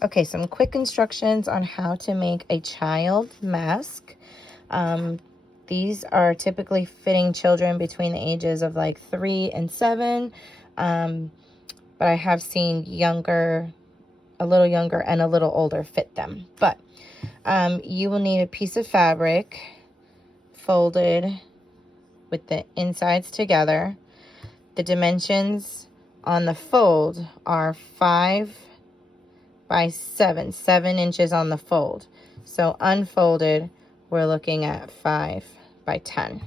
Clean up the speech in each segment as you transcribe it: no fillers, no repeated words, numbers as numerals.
Okay, some quick instructions on how to make a child mask. These are typically fitting children between the ages of like 3 and 7. But I have seen younger, a little younger and a little older fit them. But you will need a piece of fabric folded with the insides together. The dimensions on the fold are 5 by 7, 7 inches on the fold. So unfolded, we're looking at 5 by 10.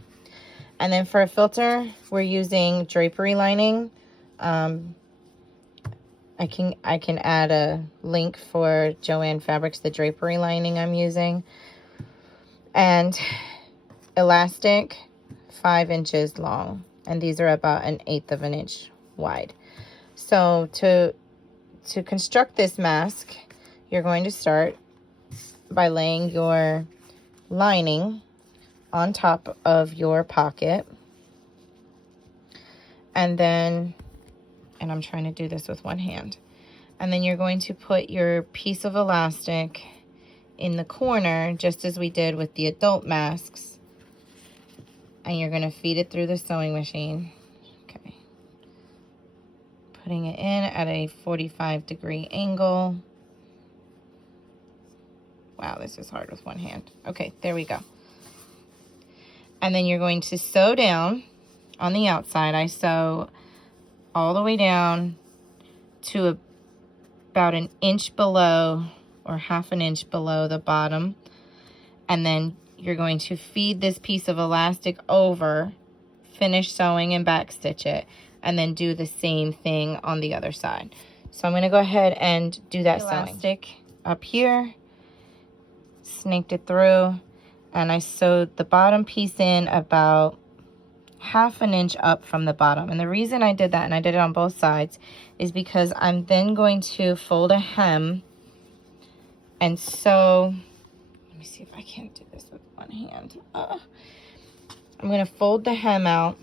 And then for a filter, we're using drapery lining. I can add a link for Joann Fabrics, the drapery lining I'm using. And elastic, 5 inches long. And these are about 1/8 of an inch wide. So to construct this mask, you're going to start by laying your lining on top of your pocket. And then, and I'm trying to do this with one hand. And then you're going to put your piece of elastic in the corner, just as we did with the adult masks. And you're going to feed it through the sewing machine. Okay. Putting it in at a 45-degree angle. Wow, this is hard with one hand. Okay, there we go. And then you're going to sew down on the outside. I sew all the way down to about 1 inch below, or 1/2 inch below the bottom. And then you're going to feed this piece of elastic over, finish sewing and back stitch it, and then do the same thing on the other side. So I'm going to go ahead and do that elastic up here, snaked it through, and I sewed the bottom piece in about 1/2 inch up from the bottom. And the reason I did that, and I did it on both sides, is because I'm then going to fold a hem and sew. Let me see if I can't do this with one hand. I'm going to fold the hem out,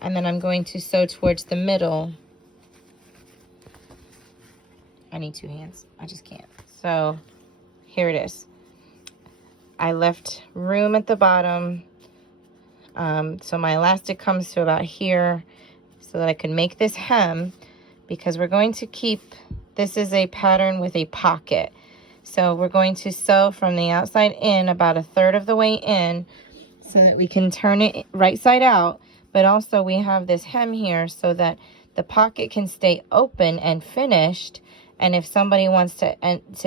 and then I'm going to sew towards the middle. I need 2 hands. I just can't. So here it is. I left room at the bottom. So my elastic comes to about here so that I can make this hem, because we're going to keep, this is a pattern with a pocket. So we're going to sew from the outside in about 1/3 of the way in so that we can turn it right side out. But also we have this hem here so that the pocket can stay open and finished. And if somebody wants to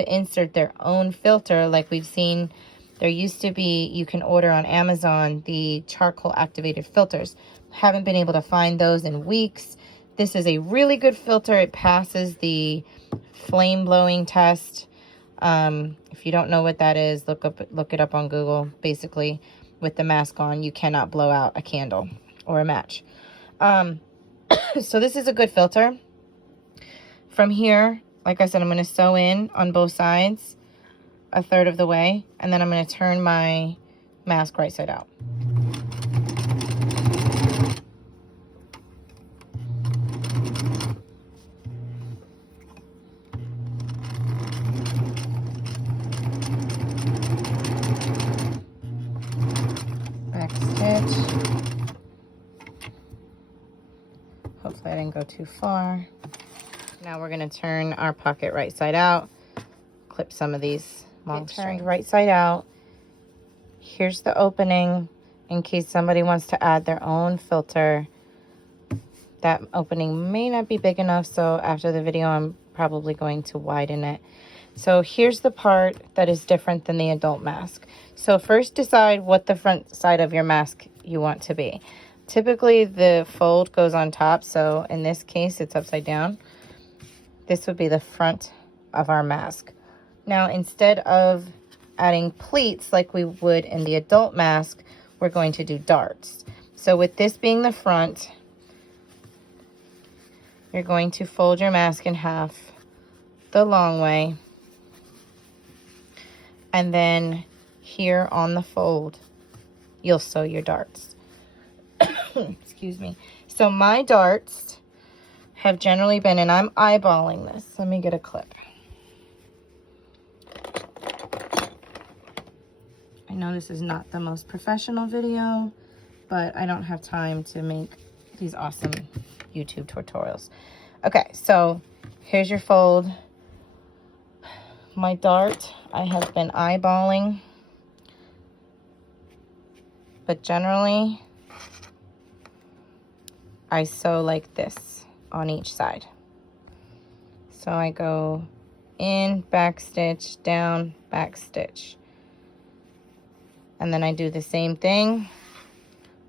insert their own filter, like we've seen, there used to be, you can order on Amazon, the charcoal activated filters. Haven't been able to find those in weeks. This is a really good filter. It passes the flame blowing test. If you don't know what that is, look it up on Google. Basically, with the mask on, you cannot blow out a candle or a match. So this is a good filter. From here, like I said, I'm going to sew in on both sides 1/3 of the way, and then I'm going to turn my mask right side out. Back stitch. Hopefully I didn't go too far. Now we're going to turn our pocket right side out. Clip some of these long strings right side out. Here's the opening in case somebody wants to add their own filter. That opening may not be big enough, so after the video I'm probably going to widen it. So here's the part that is different than the adult mask. So first decide what the front side of your mask you want to be. Typically the fold goes on top, so in this case it's upside down. This would be the front of our mask. Now, instead of adding pleats like we would in the adult mask, we're going to do darts. So with this being the front, you're going to fold your mask in half the long way. And then here on the fold, you'll sew your darts. Excuse me. So my darts have generally been, and I'm eyeballing this. Let me get a clip. know this is not the most professional video, but I don't have time to make these awesome YouTube tutorials. Okay, so here's your fold. My dart, I have been eyeballing, but generally I sew like this on each side. So I go in, back stitch, down, back stitch. And then I do the same thing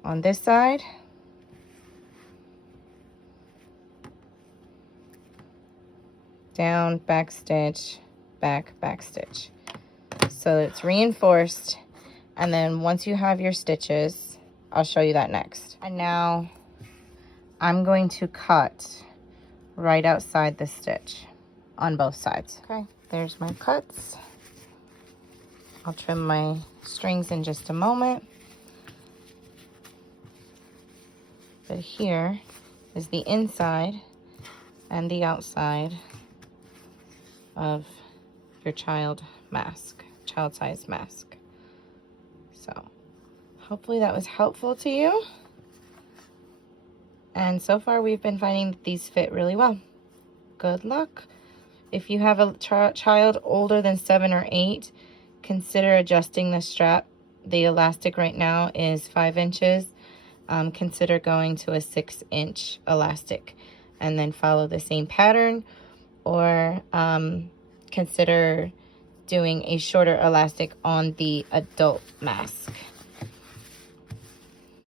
on this side. Down, back stitch, back stitch. So it's reinforced. And then once you have your stitches, I'll show you that next. And now I'm going to cut right outside the stitch on both sides. Okay, there's my cuts. I'll trim my strings in just a moment. But here is the inside and the outside of your child size mask. So hopefully that was helpful to you. And so far we've been finding that these fit really well. Good luck. If you have a child older than 7 or 8, consider adjusting the strap. The elastic right now is 5 inches. Consider going to a 6-inch elastic and then follow the same pattern, or consider doing a shorter elastic on the adult mask.